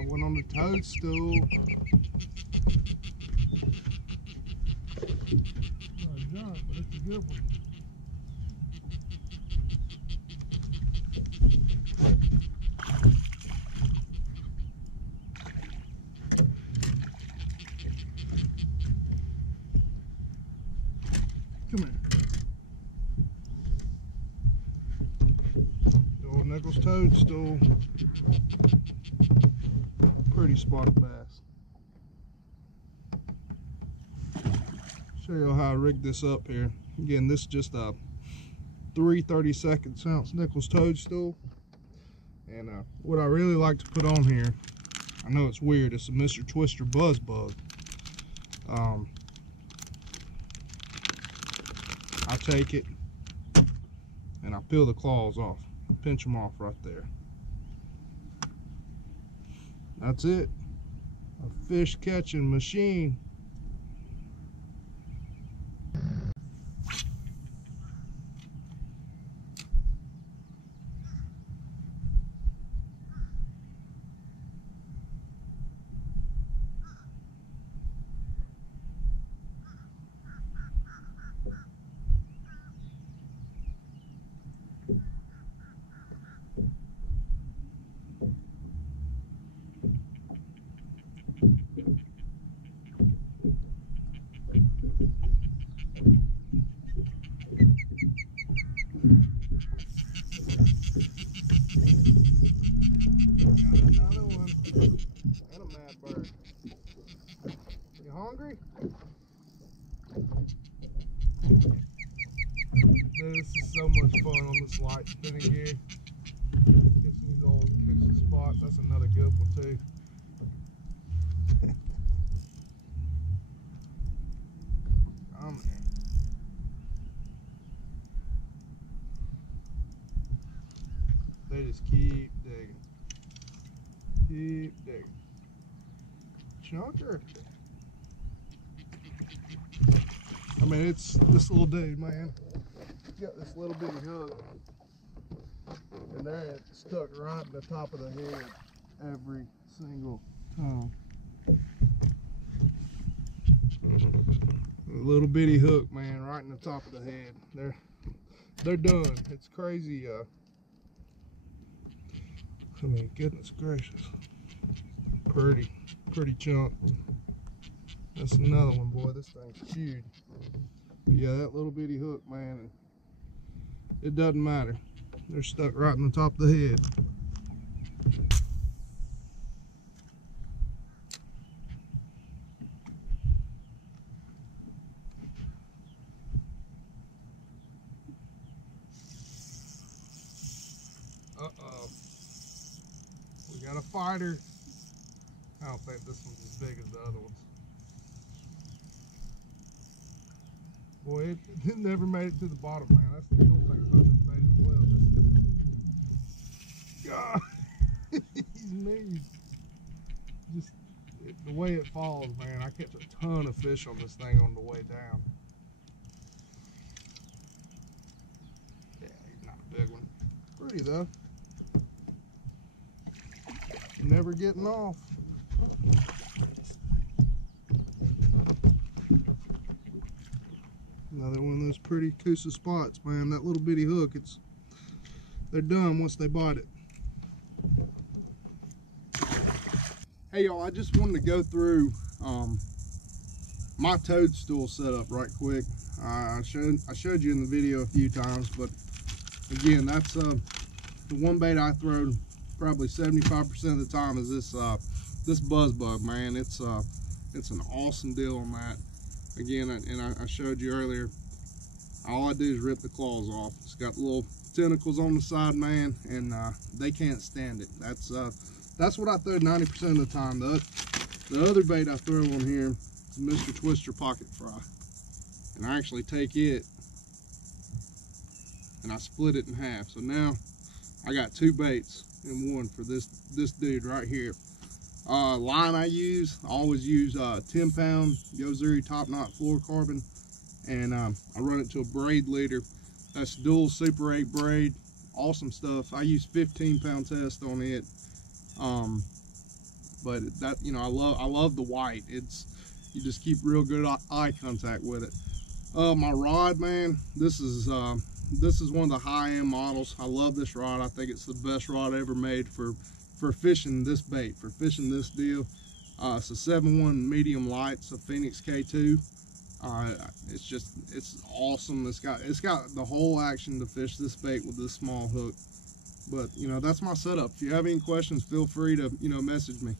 Got one on the Toadstool. Not a junk, but it's a good one. Come here. The old Nichols Toadstool. Pretty spotted bass. Show you how I rigged this up here. Again, this is just a 3/32 ounce Nichols Toadstool. And what I really like to put on here, I know it's weird, it's a Mr. Twister Buzz Bug. I take it and I peel the claws off, pinch them off right there. That's it. A fish catching machine. Hungry? Dude, this is so much fun on this light spinning gear. Catching these old Coosa spots. That's another good one too. Oh man. They just keep digging. Keep digging. Chunker. I mean, it's this little dude, man. Got this little bitty hook, and there it's stuck right in the top of the head every single time. A little bitty hook, man, right in the top of the head. They're done. It's crazy. I mean, goodness gracious, pretty chunk. That's another one, boy. This thing's huge. But yeah, that little bitty hook, man, it doesn't matter. They're stuck right in the top of the head. Uh-oh. We got a fighter. I don't think this one's as big as the other ones. Boy, it never made it to the bottom, man. That's the cool thing about this bait as well. God, he's mean. Just the way it falls, man. I catch a ton of fish on this thing on the way down. Yeah, he's not a big one. Pretty though. Never getting off. Another one of those pretty Coosa spots, man. That little bitty hook, they're done once they bite it. Hey y'all, I just wanted to go through my Toadstool setup right quick. I showed you in the video a few times, but again, that's the one bait I throw probably 75% of the time is this buzz bug, man. It's an awesome deal on that. Again, and I showed you earlier, all I do is rip the claws off. It's got little tentacles on the side, man, and they can't stand it. That's what I throw 90% of the time. The other bait I throw on here is Mr. Twister Pocket Fry, and I actually take it and I split it in half. So now I got two baits in one for this dude right here. Line I always use 10-pound Yozuri Top Knot fluorocarbon, and I run it to a braid leader. That's dual Super 8 braid. Awesome stuff. I use 15-pound test on it. but that, you know, I love the white. You just keep real good eye contact with it. My rod, man, this is one of the high-end models. I love this rod. I think it's the best rod ever made for fishing this bait, for fishing this deal. It's a 7-1 medium light. It's a Finesse K2. It's awesome. It's got the whole action to fish this bait with this small hook. But, you know, that's my setup. If you have any questions, feel free to, you know, message me.